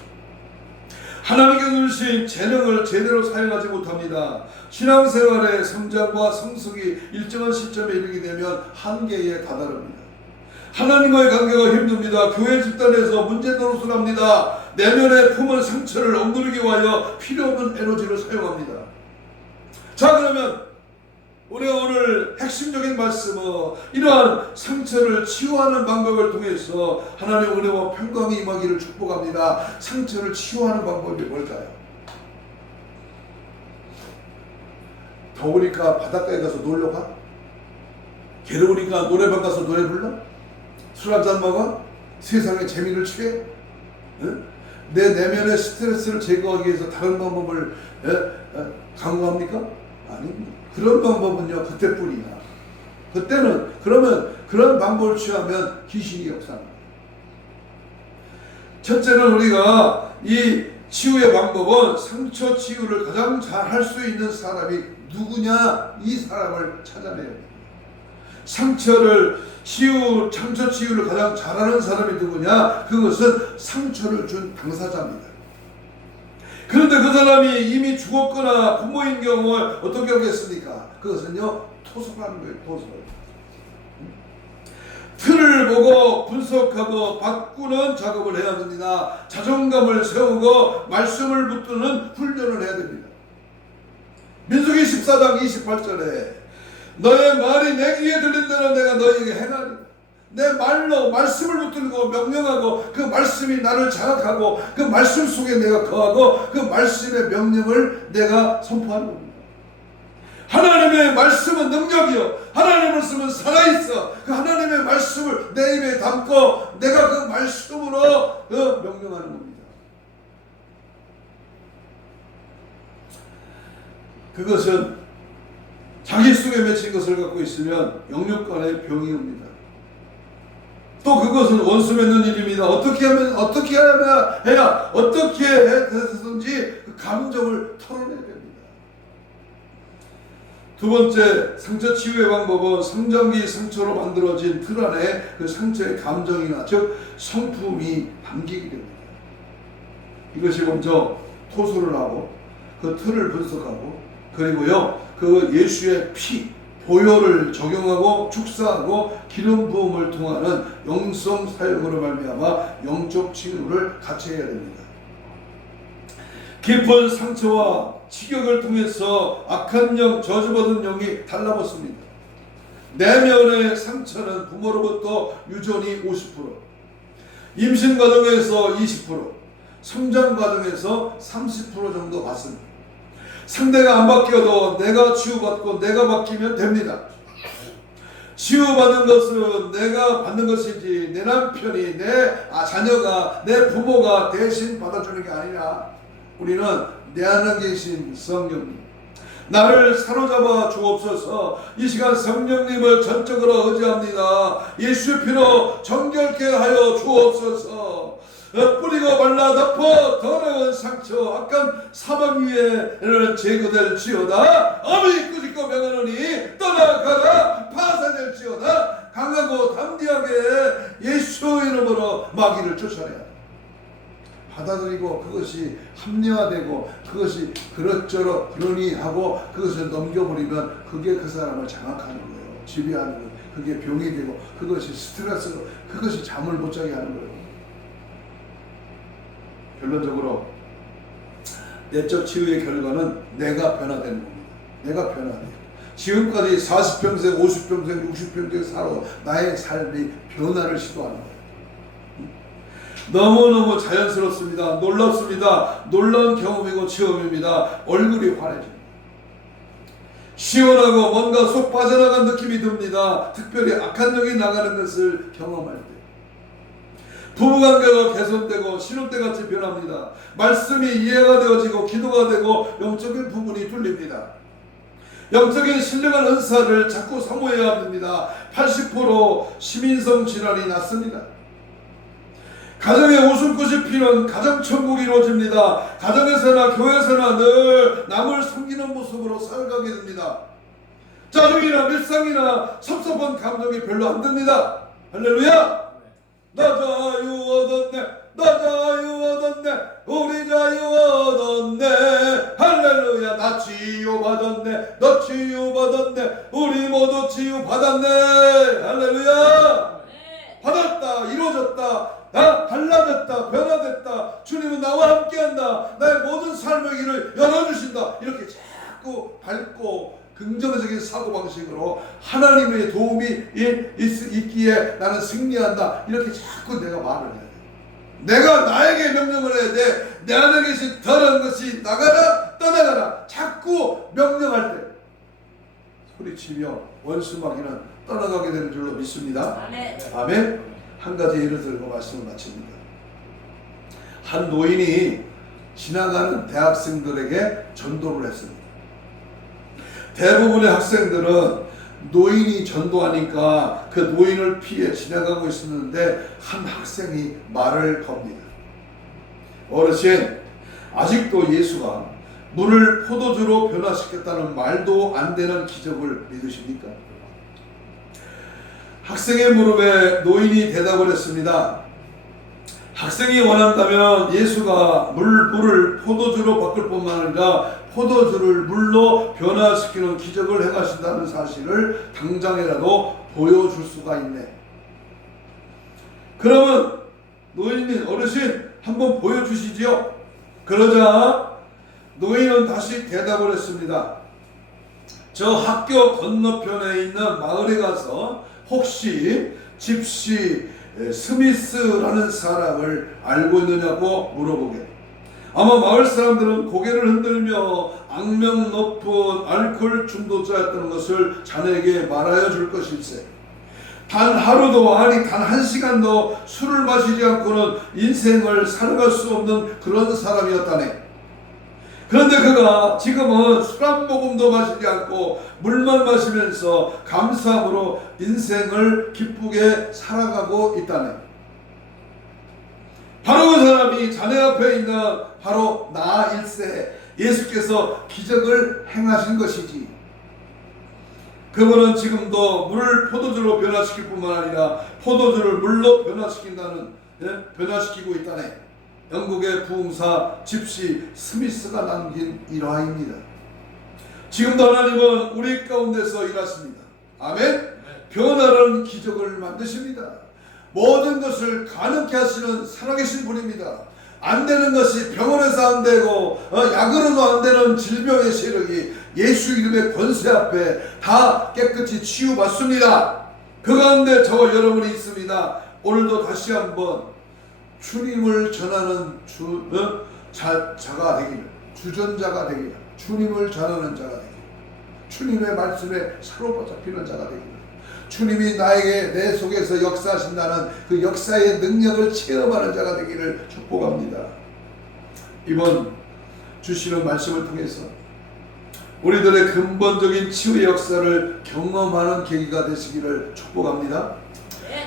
하나님께 주신 재능을 제대로 사용하지 못합니다. 신앙생활의 성장과 성숙이 일정한 시점에 이르게 되면 한계에 다다릅니다. 하나님과의 관계가 힘듭니다. 교회 집단에서 문제 노릇을 합니다. 내면에 품은 상처를 억누르기 위하여 필요없는 에너지를 사용합니다. 자, 그러면 우리가 오늘 핵심적인 말씀은 이러한 상처를 치유하는 방법을 통해서 하나님의 은혜와 평강이 임하기를 축복합니다. 상처를 치유하는 방법이 뭘까요? 더우니까 바닷가에 가서 놀러 가? 괴로우니까 노래방 가서 노래 불러? 술 한잔 먹어? 세상의 재미를 취해? 응? 내 내면의 스트레스를 제거하기 위해서 다른 방법을 강구합니까? 아닙니다. 그런 방법은요, 그때뿐이야. 그때는 그러면 그런 방법을 취하면 귀신이 역사합니다. 첫째는 우리가 이 치유의 방법은 상처 치유를 가장 잘 할 수 있는 사람이 누구냐, 이 사람을 찾아내야 됩니다. 상처 치유를 가장 잘하는 사람이 누구냐? 그것은 상처를 준 당사자입니다. 그런데 그 사람이 이미 죽었거나 부모인 경우를 어떻게 하겠습니까? 그것은요, 토속하는 거예요. 토속. 틀을 보고 분석하고 바꾸는 작업을 해야 됩니다. 자존감을 세우고 말씀을 붙드는 훈련을 해야 됩니다. 민수기 14장 28절에 너의 말이 내 귀에 들린 대로 내가 너에게 행하리. 내 말로 말씀을 붙들고 명령하고 그 말씀이 나를 자각하고 그 말씀 속에 내가 거하고 그 말씀의 명령을 내가 선포하는 겁니다. 하나님의 말씀은 능력이요, 하나님의 말씀은 살아있어. 그 하나님의 말씀을 내 입에 담고 내가 그 말씀으로 명령하는 겁니다. 그것은 자기 속에 맺힌 것을 갖고 있으면 영육간의 병이 옵니다. 또 그것은 원수 맺는 일입니다. 어떻게 해야 어떻게 해서든지 그 감정을 털어내야 됩니다. 두 번째, 상처 치유의 방법은 성장기 상처로 만들어진 틀 안에 그 상처의 감정이나 즉 성품이 담기게 됩니다. 이것이 먼저 토수를 하고 그 틀을 분석하고 그리고요 그 예수의 피 보혈을 적용하고 축사하고 기름 부음을 통하는 영성 사역으로 말미암아 영적 치유를 같이 해야 됩니다. 깊은 상처와 치격을 통해서 악한 영, 저주받은 영이 달라붙습니다. 내면의 상처는 부모로부터 유전이 50%, 임신 과정에서 20%, 성장 과정에서 30% 정도 받습니다. 상대가 안 바뀌어도 내가 치유받고 내가 바뀌면 됩니다. 치유받는 것은 내가 받는 것이지 내 남편이 내 자녀가 내 부모가 대신 받아주는 게 아니라 우리는 내 안에 계신 성령님 나를 사로잡아 주옵소서. 이 시간 성령님을 전적으로 의지합니다. 예수의 피로 정결케 하여 주옵소서. 뿌리고 발라 덮어 더러운 상처 악한 사방 위에는 제거될지어다. 어미 꾸짖고 명하노니 떠나가라. 파산될지어다. 강하고 담대하게 예수 이름으로 마귀를 쫓아내야 받아들이고 그것이 합리화되고 그것이 그렇저렇 그러니 하고 그것을 넘겨버리면 그게 그 사람을 장악하는 거예요. 지배하는 거예요. 그게 병이 되고 그것이 스트레스로 그것이 잠을 못 자게 하는 거예요. 결론적으로 내적 치유의 결과는 내가 변화되는 겁니다. 내가 변화돼요. 지금까지 40평생, 50평생, 60평생 살아 나의 삶이 변화를 시도하는 거예요. 너무너무 자연스럽습니다. 놀랍습니다. 놀라운 경험이고 체험입니다. 얼굴이 환해집니다. 시원하고 뭔가 속 빠져나간 느낌이 듭니다. 특별히 악한 영이 나가는 것을 경험할 때 부부관계가 개선되고 신혼때같이 변합니다. 말씀이 이해가 되어지고 기도가 되고 영적인 부분이 뚫립니다. 영적인 신령한 은사를 자꾸 사모해야 합니다. 80% 시민성 질환이 났습니다. 가정의 웃음꽃이 피는 가정천국이 이루어집니다. 가정에서나 교회에서나 늘 남을 섬기는 모습으로 살아가게 됩니다. 짜증이나 밀상이나 섭섭한 감정이 별로 안 듭니다. 할렐루야! 나 자유 얻었네, 나 자유 얻었네, 우리 자유 얻었네. 할렐루야! 나 치유 받았네, 너 치유 받았네, 우리 모두 치유 받았네. 할렐루야! 받았다, 이루어졌다, 나 달라졌다, 변화됐다, 주님은 나와 함께한다, 나의 모든 삶의 길을 열어주신다. 이렇게 자꾸 밝고 긍정적인 사고방식으로 하나님의 도움이 있기에 나는 승리한다. 이렇게 자꾸 내가 말을 해야 돼. 내가 나에게 명령을 해야 돼. 내 안에 계신 더러운 것이 나가라, 떠나가라. 자꾸 명령할 때 소리치며 원수마귀는 떠나가게 되는 줄로 믿습니다. 아멘. 아멘. 한 가지 예를 들고 말씀을 마칩니다. 한 노인이 지나가는 대학생들에게 전도를 했습니다. 대부분의 학생들은 노인이 전도하니까 그 노인을 피해 지나가고 있었는데 한 학생이 말을 겁니다. 어르신, 아직도 예수가 물을 포도주로 변화시켰다는 말도 안 되는 기적을 믿으십니까? 학생의 물음에 노인이 대답을 했습니다. 학생이 원한다면 예수가 물을 포도주로 바꿀 뿐만 아니라 포도주를 물로 변화시키는 기적을 행하신다는 사실을 당장이라도 보여줄 수가 있네. 그러면 노인님, 어르신 한번 보여주시지요. 그러자 노인은 다시 대답을 했습니다. 저 학교 건너편에 있는 마을에 가서 혹시 집시 스미스라는 사람을 알고 있느냐고 물어보게. 아마 마을 사람들은 고개를 흔들며 악명 높은 알코올 중독자였다는 것을 자네에게 말하여 줄 것일세. 단 하루도, 아니 단 한 시간도 술을 마시지 않고는 인생을 살아갈 수 없는 그런 사람이었다네. 그런데 그가 지금은 술 한 모금도 마시지 않고 물만 마시면서 감사함으로 인생을 기쁘게 살아가고 있다네. 바로 그 사람이 자네 앞에 있는 바로 나일세. 예수께서 기적을 행하신 것이지. 그분은 지금도 물을 포도주로 변화시킬 뿐만 아니라 포도주를 물로 변화시키고 있다네. 영국의 부흥사 집시 스미스가 남긴 일화입니다. 지금도 하나님은 우리 가운데서 일하십니다. 아멘. 변화는 기적을 만드십니다. 모든 것을 가능케 하시는 살아계신 분입니다. 안 되는 것이 병원에서 안 되고 약으로도 안 되는 질병의 세력이 예수 이름의 권세 앞에 다 깨끗이 치유받습니다. 그 가운데 저와 여러분이 있습니다. 오늘도 다시 한번 주님을 전하는 자가 되기를, 주전자가 되기를, 주님을 전하는 자가 되기를, 주님의 말씀에 사로잡히는 자가 되기를, 주님이 나에게 내 속에서 역사하신다는 그 역사의 능력을 체험하는 자가 되기를 축복합니다. 이번 주시는 말씀을 통해서 우리들의 근본적인 치유의 역사를 경험하는 계기가 되시기를 축복합니다.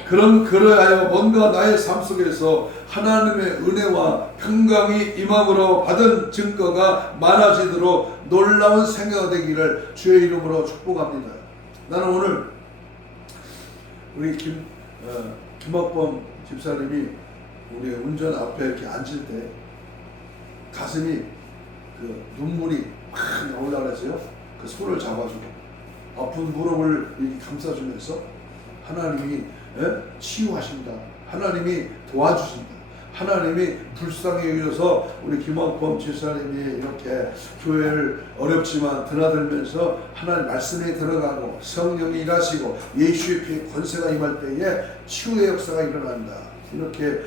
그러하여 뭔가 나의 삶 속에서 하나님의 은혜와 평강이 임함으로 받은 증거가 많아지도록 놀라운 생애가 되기를 주의 이름으로 축복합니다. 나는 오늘 우리 김학범 집사님이 우리 운전 앞에 이렇게 앉을 때 가슴이 그 눈물이 막 올라가서요. 그 손을 잡아주고 아픈 무릎을 이렇게 감싸주면서 하나님이 치유하신다. 하나님이 도와주신다. 하나님이 불쌍히 여겨서 우리 김학범 집사님이 이렇게 교회를 어렵지만 드나들면서 하나님 말씀에 들어가고 성령이 일하시고 예수의 피의 권세가 임할 때에 치유의 역사가 일어난다. 이렇게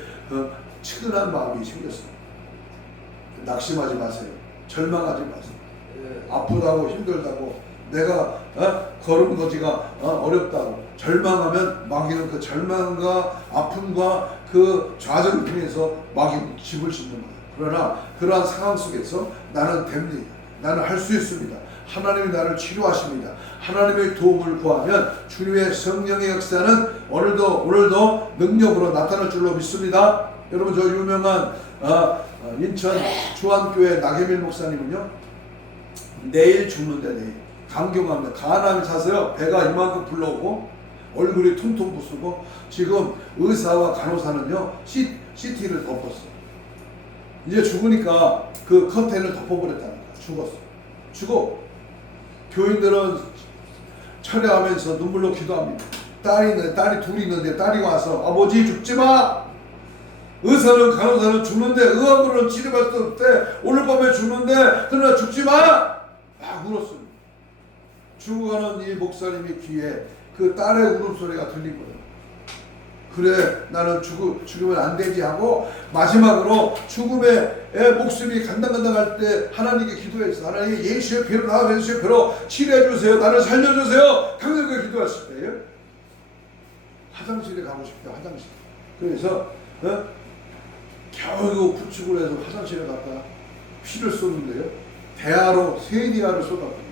측은한 마음이 생겼어요. 낙심하지 마세요. 절망하지 마세요. 아프다고 힘들다고 내가 걸음 거지가 어렵다고 절망하면 마귀는 그 절망과 아픔과 그 좌절 중에서 마귀는 집을 짓는 거예요. 그러나 그러한 상황 속에서 나는 됩니다. 나는 할 수 있습니다. 하나님이 나를 치료하십니다. 하나님의 도움을 구하면 주님의 성령의 역사는 오늘도 능력으로 나타날 줄로 믿습니다. 여러분, 저 유명한 인천 주안교회 나계밀 목사님은요, 내일 죽는데 내일 감경합니다. 간암이 차서요 배가 이만큼 불러오고 얼굴이 퉁퉁 부수고 지금 의사와 간호사는요 CT를 덮었어. 이제 죽으니까 그 커튼을 덮어버렸다니까. 죽어. 교인들은 철회하면서 눈물로 기도합니다. 딸이 둘이 있는데 딸이 와서 아버지 죽지마. 의사는 간호사는 죽는데 의학으로는 치료할 수 없대. 오늘 밤에 죽는데 그러나 죽지마. 막 울었습니다. 죽어가는 이 목사님의 귀에 그 딸의 울음소리가 들린 거예요. 그래, 나는 죽으면 안 되지 하고 마지막으로 죽음의 목숨이 간당간당할 때 하나님께 기도했어. 하나님, 예수의 피로 나 예수의 피로 치료해 주세요. 나를 살려주세요. 강력하게 기도했을 때요. 화장실에 가고 싶다. 화장실. 그래서 겨우 부축을 해서 화장실에 갔다 피를 쏟는데요. 대야로 세디야를 쏟았거든요.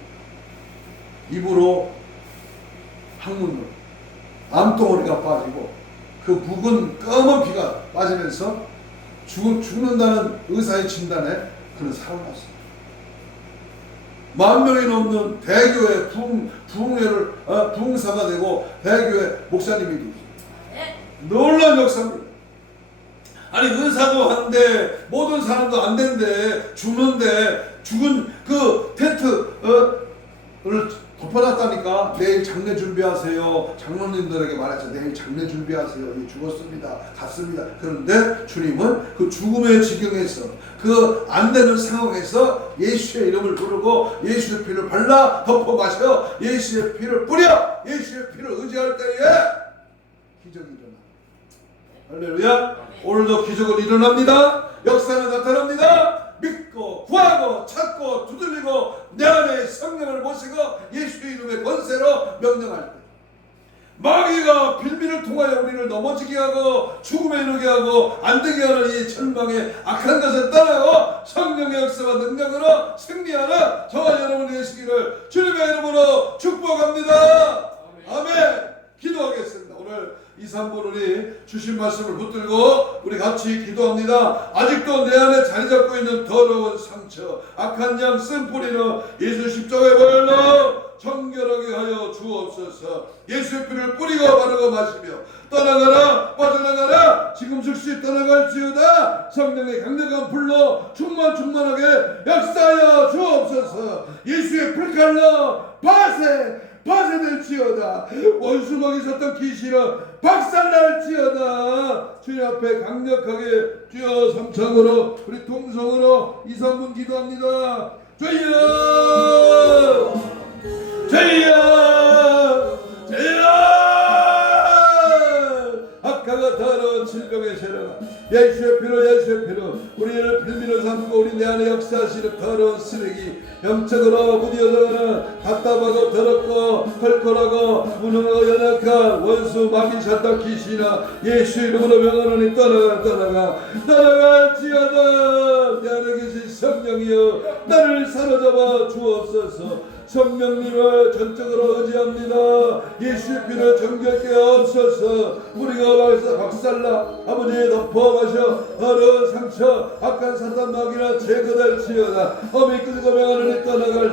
입으로 항문으로 암덩어리가 빠지고 그 묵은 검은 피가 빠지면서 죽는다는 의사의 진단에 그는 살아났습니다. 10,000명이 넘는 대교회 부흥사가 되고 대교회 목사님이 되었습니다. 놀라운 역사입니다. 아니 은사도 하는데 모든 사람도 안 된대. 죽는데 죽은 그 텐트를 덮어놨다니까. 내일 장례 준비하세요. 장로님들에게 말했죠. 내일 장례 준비하세요. 죽었습니다. 갔습니다. 그런데 주님은 그 죽음의 지경에서 그 안 되는 상황에서 예수의 이름을 부르고 예수의 피를 발라 덮어 마셔 예수의 피를 뿌려 예수의 피를 의지할 때에 기적이 일어나. 할렐루야. 오늘도 기적은 일어납니다. 역사는 나타납니다. 믿고 구하고 찾고 두들리고 내 안에 성령을 모시고 예수의 이름의 권세로 명령할 때 마귀가 빌미를 통하여 우리를 넘어지게 하고 죽음에 이르게 하고 안되게 하는 이 절망의 악한 것을 따라고 성령의 역사와 능력으로 승리하는 저와 여러분이 되시기를 주님의 이름으로 축복합니다. 아멘. 기도하겠습니다. 오늘 2, 3분 우리 주신 말씀을 붙들고 우리 같이 기도합니다. 아직도 내 안에 자리 잡고 있는 더러운 상처, 악한 양 쓴 뿌리는 예수 십자가에 보혈로 정결하게 하여 주옵소서. 예수의 피를 뿌리고 바르고 마시며 떠나가라 빠져나가라 지금 즉시 떠나갈지어다. 성령의 강력한 불로 충만하게 역사하여 주옵소서. 예수의 불칼로 파쇄될지어다. 원수막이 섰던 귀신은 박살날지어다. 주님 앞에 강력하게 주여 삼창으로 우리 통성으로 2, 3분 기도합니다. 주여 주여 주여. 악하가 더러운 질병의 세력 예수의 피로 우리를 빌미를 삼고 우리 내 안에 역사하시는 더러운 쓰레기 영적으로 무뎌져가는 답답하고 더럽고 컬컬하고 무능하고 연약한 원수 마귀 사탄 귀신아 예수 이름으로 명하노니 떠나갈지어다. 내 안에 계신 성령이여 나를 사로잡아 주옵소서. 성령님을 전적으로 의지합니다. 예수의 피를 정결케 하옵소서. 우리가 박살나 아버지 덮어 마셔 더러운 상처 악한 사탄 마귀나 제거될지어다. 어미 끌고 명하느니 떠나가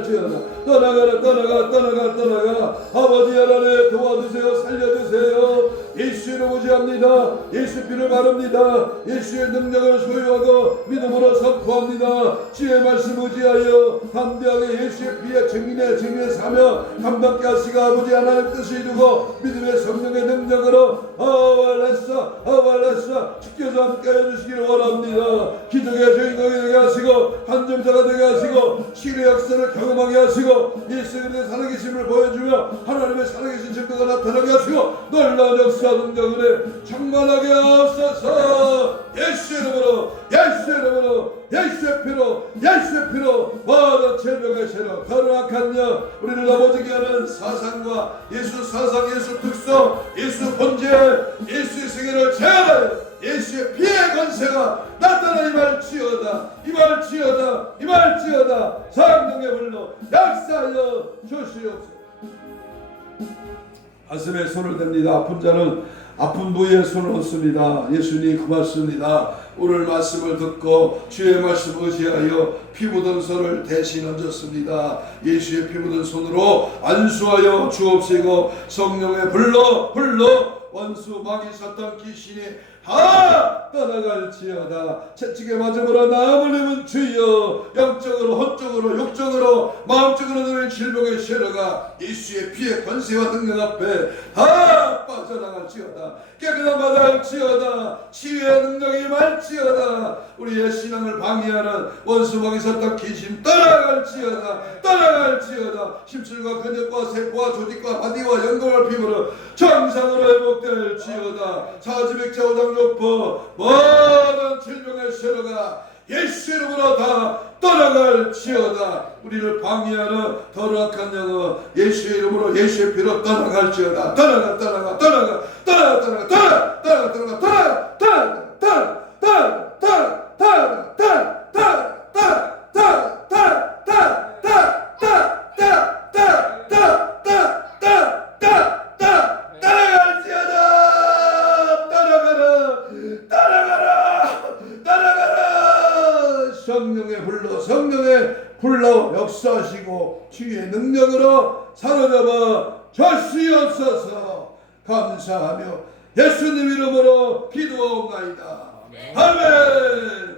아버지 하나님 도와주세요. 살려주세요. 예수 이름 의지합니다. 예수 피를 바릅니다. 예수의 능력을 소유하고 믿음으로 선포합니다. 주의 말씀 의지하여 담대하게 예수의 피에 증인의 사며 감당케 하시고 아버지 하나님 뜻을 이루고 믿음의 성령의 능력으로 아왈레사 주께서 함께 해주시기를 원합니다. 기적의 주인공이 되게 하시고 한점자가 되게 하시고 치유의 역사를 경험하게 하시고 예수 그리스도의 살아계심을 보여주며 하나님의 살아계신 증거가 나타나게 하시고 놀라운 역사 능력을 충만하게 하옵소서. 예수의 피로 모든 질병의 세력 더러운 영 우리를 넘어지게 하는 사상과 예수 사상 예수 특성 예수 본질 예수의 세계를 제하여 예수의 피의 권세가 나타나 이말지어다 성령의 불로 역사하여 주시옵소서. 가슴에 손을 댑니다. 아픈 자는 아픈 부위에 손을 얹습니다. 예수님 고맙습니다. 오늘 말씀을 듣고 주의 말씀 의지하여 피 묻은 손을 대신 얹었습니다. 예수의 피 묻은 손으로 안수하여 주옵시고 성령의 불로 원수 마귀 사탄 귀신이 다 떠나갈지어다. 채찍에 맞음으로 나음을 내면 주여 영적으로 혼적으로 육적으로 마음적으로 들은 질병의 세력가 예수의 피의 권세와 능력 앞에 다 빠져나갈지어다. 깨끗한 바다 할지어다. 치유의 능력이 말지어다. 우리의 신앙을 방해하는 원수 마귀 사탄 귀신 떠나갈지어다. 심술과 근육과 세포와 조직과 바디와 연골과 피부로 정상으로 회복될지어다. 사지백자 오장육부 모든 질병의 세력가 예수 이름으로 다 떠나갈지어다. 우리를 방해하는 더러운 영은 예수의 이름으로 예수의 피로 떠나갈지어다. 떠나가 성령의 불로 역사하시고 주의 능력으로 사로잡아 주시옵소서. 감사하며 예수님 이름으로 기도하옵나이다. 아멘. 아멘.